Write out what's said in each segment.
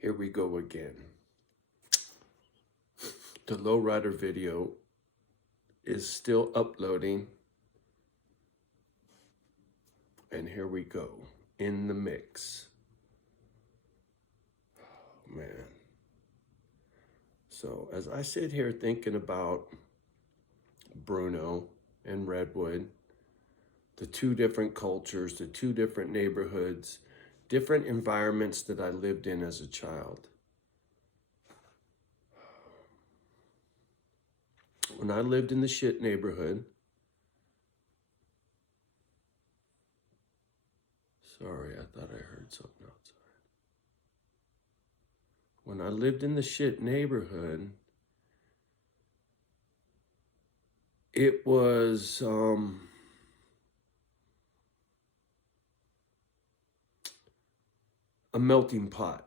Here we go again. The lowrider video is still uploading. And here we go. In the mix. Oh, man. So as I sit here thinking about Bruno and Redwood, the two different cultures, the two different neighborhoods, different environments that I lived in as a child. When I lived in the shit neighborhood, sorry, I thought I heard something outside. When I lived in the shit neighborhood, it was a melting pot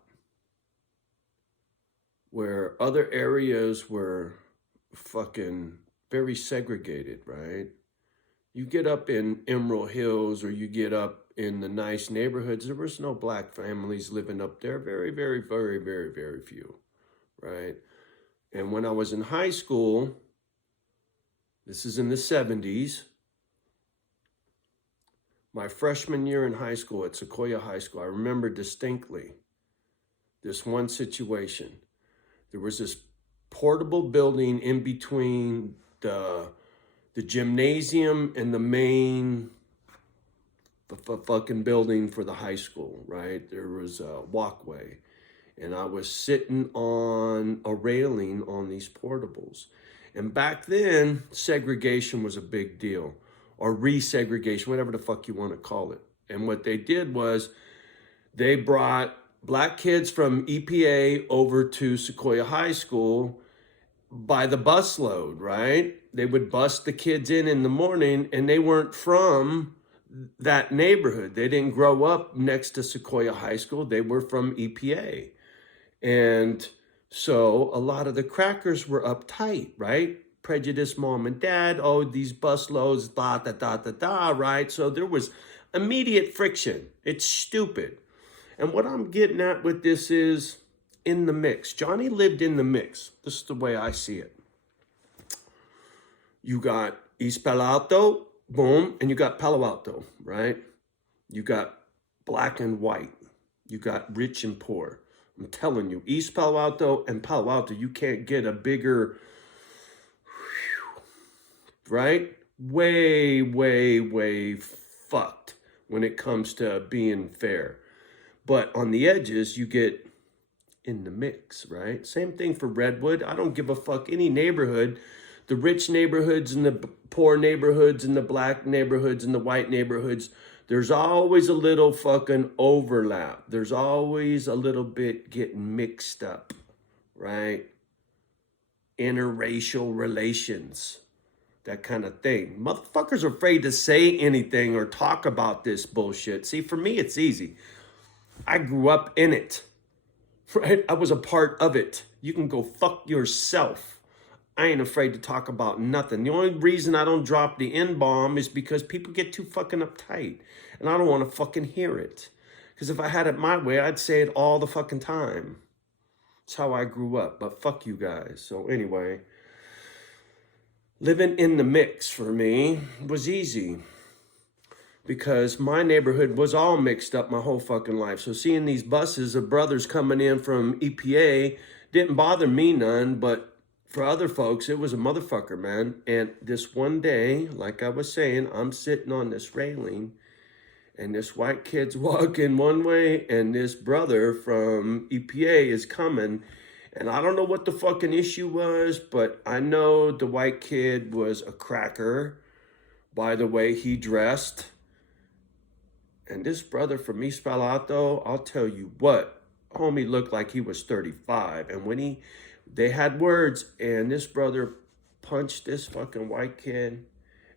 where other areas were fucking very segregated, right? You get up in Emerald Hills or you get up in the nice neighborhoods, there was no black families living up there. Very, very, very, very, very few, right? And when I was in high school, this is in the 70s, my freshman year in high school at Sequoia High School, I remember distinctly this one situation. There was this portable building in between the gymnasium and the main fucking building for the high school, right? There was a walkway, and I was sitting on a railing on these portables. And back then, segregation was a big deal, or resegregation, whatever the fuck you want to call it. And what they did was they brought black kids from EPA over to Sequoia High School by the busload, right? They would bus the kids in the morning, and they weren't from that neighborhood. They didn't grow up next to Sequoia High School. They were from EPA. And so a lot of the crackers were uptight, right? Prejudiced mom and dad. Oh, these busloads, da, da, da, da, da, right? So there was immediate friction. It's stupid. And what I'm getting at with this is in the mix. Johnny lived in the mix. This is the way I see it. You got East Palo Alto, boom, and you got Palo Alto, right? You got black and white. You got rich and poor. I'm telling you, East Palo Alto and Palo Alto, you can't get a bigger, right? Way, way, way fucked when it comes to being fair. But on the edges, you get in the mix, right? Same thing for Redwood. I don't give a fuck any neighborhood. The rich neighborhoods and the poor neighborhoods and the black neighborhoods and the white neighborhoods, there's always a little fucking overlap. There's always a little bit getting mixed up, right? Interracial relations, that kind of thing. Motherfuckers are afraid to say anything or talk about this bullshit. See, for me, it's easy. I grew up in it, right? I was a part of it. You can go fuck yourself. I ain't afraid to talk about nothing. The only reason I don't drop the N-bomb is because people get too fucking uptight. And I don't want to fucking hear it. Because if I had it my way, I'd say it all the fucking time. That's how I grew up. But fuck you guys. So anyway, living in the mix for me was easy. Because my neighborhood was all mixed up my whole fucking life. So seeing these buses of brothers coming in from EPA didn't bother me none, but for other folks, it was a motherfucker, man. And this one day, like I was saying, I'm sitting on this railing, and this white kid's walking one way, and this brother from EPA is coming. And I don't know what the fucking issue was, but I know the white kid was a cracker by the way he dressed. And this brother from East Palo Alto, I'll tell you what, homie looked like he was 35. And when they had words, and this brother punched this fucking white kid,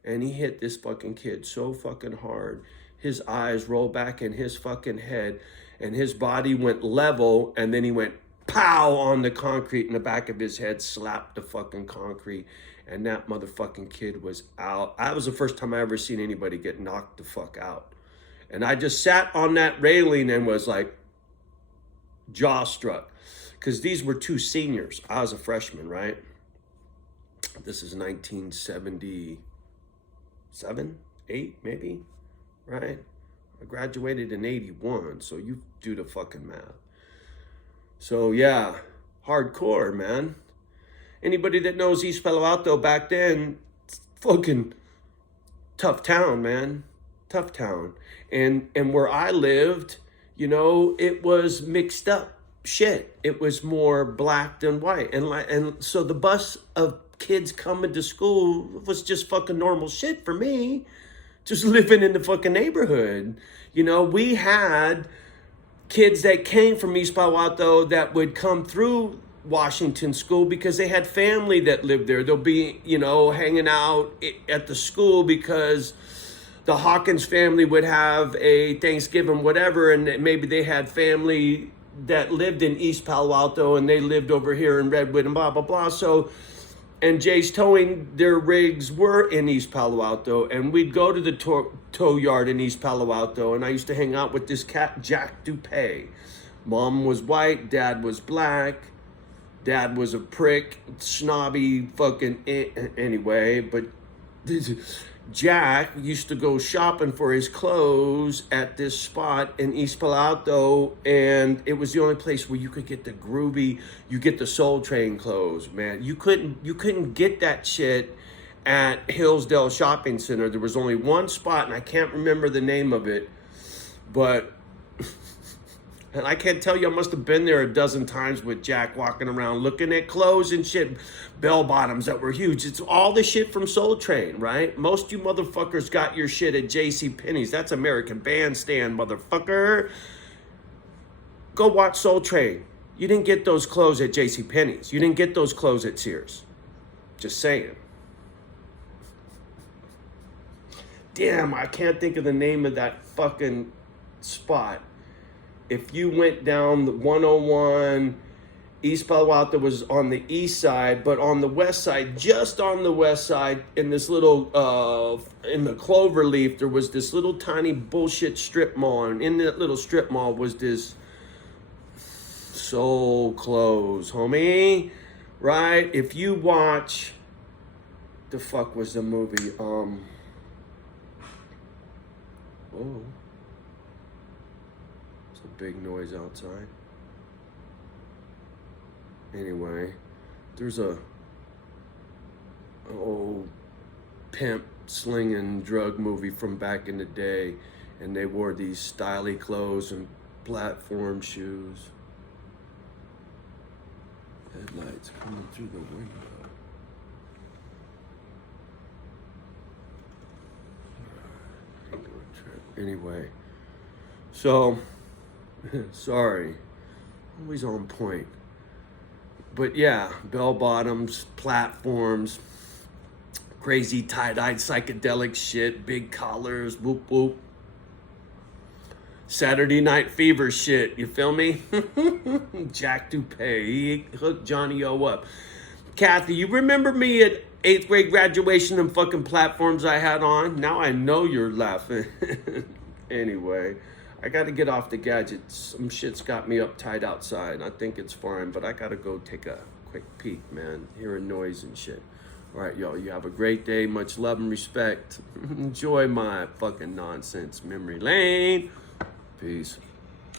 and he hit this fucking kid so fucking hard. His eyes rolled back in his fucking head, and his body went level, and then he went pow on the concrete in the back of his head, slapped the fucking concrete, and that motherfucking kid was out. That was the first time I ever seen anybody get knocked the fuck out. And I just sat on that railing and was like, jaw struck. Because these were two seniors. I was a freshman, right? This is 1977, 8 maybe, right? I graduated in 81, so you do the fucking math. So yeah, hardcore, man. Anybody that knows East Palo Alto back then, fucking tough town, man. Tough town. And where I lived, you know, it was mixed up shit. It was more black than white. And so the bus of kids coming to school was just fucking normal shit for me. Just living in the fucking neighborhood. You know, we had kids that came from East Palo Alto that would come through Washington School because they had family that lived there. They'll be, you know, hanging out at the school because the Hawkins family would have a Thanksgiving, whatever, and maybe they had family that lived in East Palo Alto and they lived over here in Redwood and blah, blah, blah. So, and Jay's Towing, their rigs were in East Palo Alto, and we'd go to the tow yard in East Palo Alto, and I used to hang out with this cat, Jack Dupay. Mom was white, dad was black. Dad was a prick, snobby, fucking anyway, but Jack used to go shopping for his clothes at this spot in East Palo Alto, and it was the only place where you could get the groovy, you get the Soul Train clothes, man. You couldn't get that shit at Hillsdale Shopping Center. There was only one spot, and I can't remember the name of it, but and I can't tell you, I must have been there a dozen times with Jack walking around looking at clothes and shit, bell bottoms that were huge. It's all the shit from Soul Train, right? Most you motherfuckers got your shit at JCPenney's. That's American Bandstand, motherfucker. Go watch Soul Train. You didn't get those clothes at JCPenney's. You didn't get those clothes at Sears. Just saying. Damn, I can't think of the name of that fucking spot. If you went down the 101, East Palo Alto was on the east side, but on the west side, just on the west side, in this little, in the Cloverleaf, there was this little tiny bullshit strip mall, and in that little strip mall was this Soul Clothes, homie, right? If you watch, the fuck was the movie, oh. Big noise outside. Anyway, there's a old pimp slinging drug movie from back in the day, and they wore these styly clothes and platform shoes. Headlights coming through the window. Anyway, so sorry, always on point. But yeah, bell bottoms, platforms, crazy tie-dyed psychedelic shit, big collars, whoop whoop. Saturday Night Fever shit, you feel me? Jack Dupay, he hooked Johnny O up. Kathy, you remember me at 8th grade graduation and fucking platforms I had on? Now I know you're laughing. Anyway, I got to get off the gadgets. Some shit's got me uptight outside. I think it's fine, but I got to go take a quick peek, man. Hearing noise and shit. All right, y'all, you have a great day. Much love and respect. Enjoy my fucking nonsense memory lane. Peace.